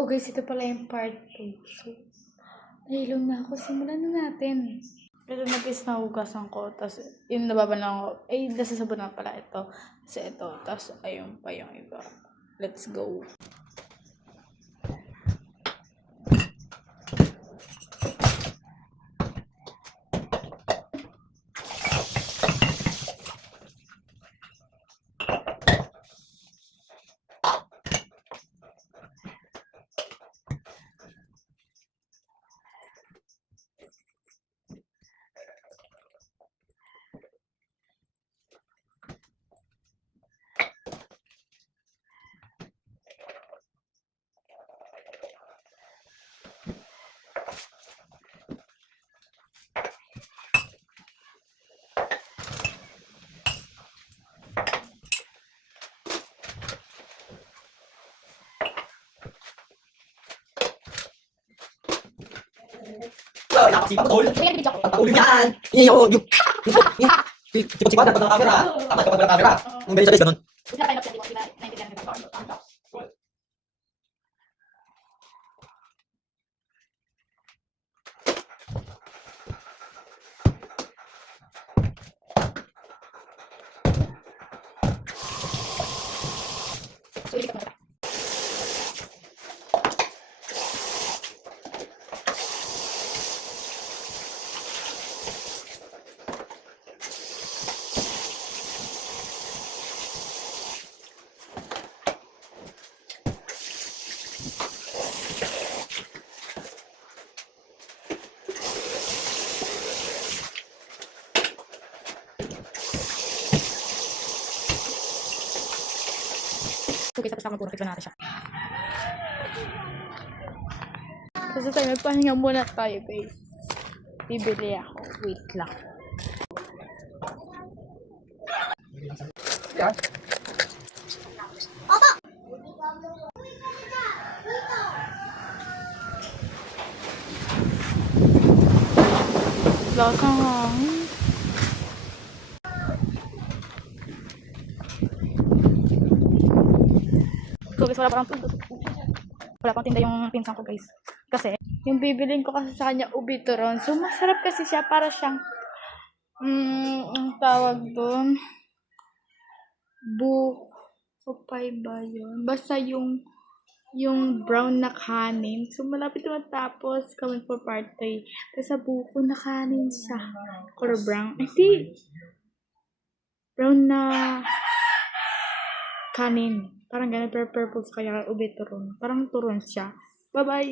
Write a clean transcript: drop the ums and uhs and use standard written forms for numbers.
So guys, ito pala yung part 2. So, nahilong na ako. Simulan na natin. Ito na guys, nahugasan ko. Tapos, yung nababalang ko. Ay, nasasabon na pala ito. Kasi ito. Tapos, ayun pa yung iba. Let's go. Pagpatol. Pagpatulog yan. Yung sipot-sipot na pag ng camera. Tama kapag ng camera. Ang bilis sa ganun. So guys, tapos na magpuro. Fix na natin siya. Kasi tayo, magpahinga muna tayo guys. Bibili ako. Wait lang. Yan. Lasang hangin. So guys, wala pang tinda yung pinsan ko guys. Kasi, yung bibilin ko kasi sa kanya ubituron. So masarap kasi siya, para siyang ang tawag doon, bukopay ba yun? Basta yung brown na kanin. So malapit na matapos, coming for part 3. Tapos sa buko na kanin siya. Color brown. Hindi. Brown na kanin. Parang ganun, pero purple kaya ubituron. Parang turon siya. Bye-bye!